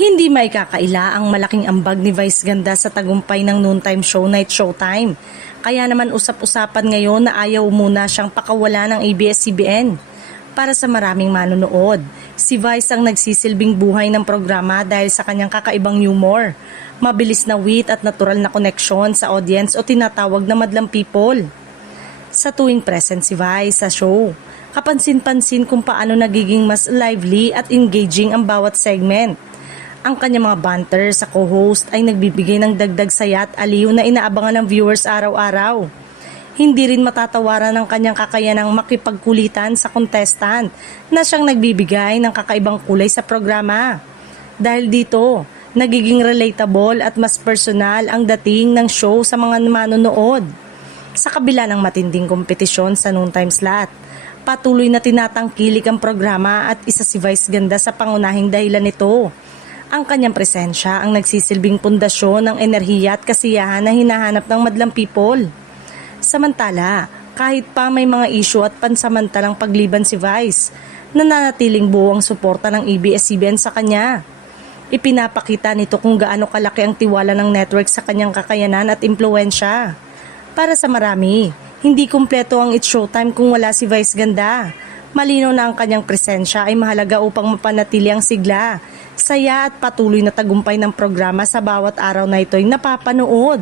Hindi maikakaila ang malaking ambag ni Vice Ganda sa tagumpay ng noontime show Night Showtime. Kaya naman usap-usapan ngayon na ayaw muna siyang pakawala ng ABS-CBN. Para sa maraming manonood, si Vice ang nagsisilbing buhay ng programa dahil sa kanyang kakaibang humor, mabilis na wit at natural na koneksyon sa audience o tinatawag na madlang people. Sa tuwing present si Vice sa show, kapansin-pansin kung paano nagiging mas lively at engaging ang bawat segment. Ang kanyang mga banter sa co-host ay nagbibigay ng dagdag saya at aliw na inaabangan ng viewers araw-araw. Hindi rin matatawaran ang kanyang kakayanang makipagkulitan sa contestant na siyang nagbibigay ng kakaibang kulay sa programa. Dahil dito, nagiging relatable at mas personal ang dating ng show sa mga manonood. Sa kabila ng matinding kompetisyon sa noontime slot, patuloy na tinatangkilik ang programa at isa si Vice Ganda sa pangunahing dahilan nito. Ang kanyang presensya ang nagsisilbing pundasyon ng enerhiya at kasiyahan na hinahanap ng madlang people. Samantala, kahit pa may mga issue at pansamantalang pagliban si Vice, nananatiling buo ang suporta ng ABS-CBN sa kanya. Ipinapakita nito kung gaano kalaki ang tiwala ng network sa kanyang kakayanan at impluensya. Para sa marami, hindi kumpleto ang It's Showtime kung wala si Vice Ganda. Malinaw na ang kanyang presensya ay mahalaga upang mapanatili ang sigla, saya at patuloy na tagumpay ng programa sa bawat araw na ito'y napapanood.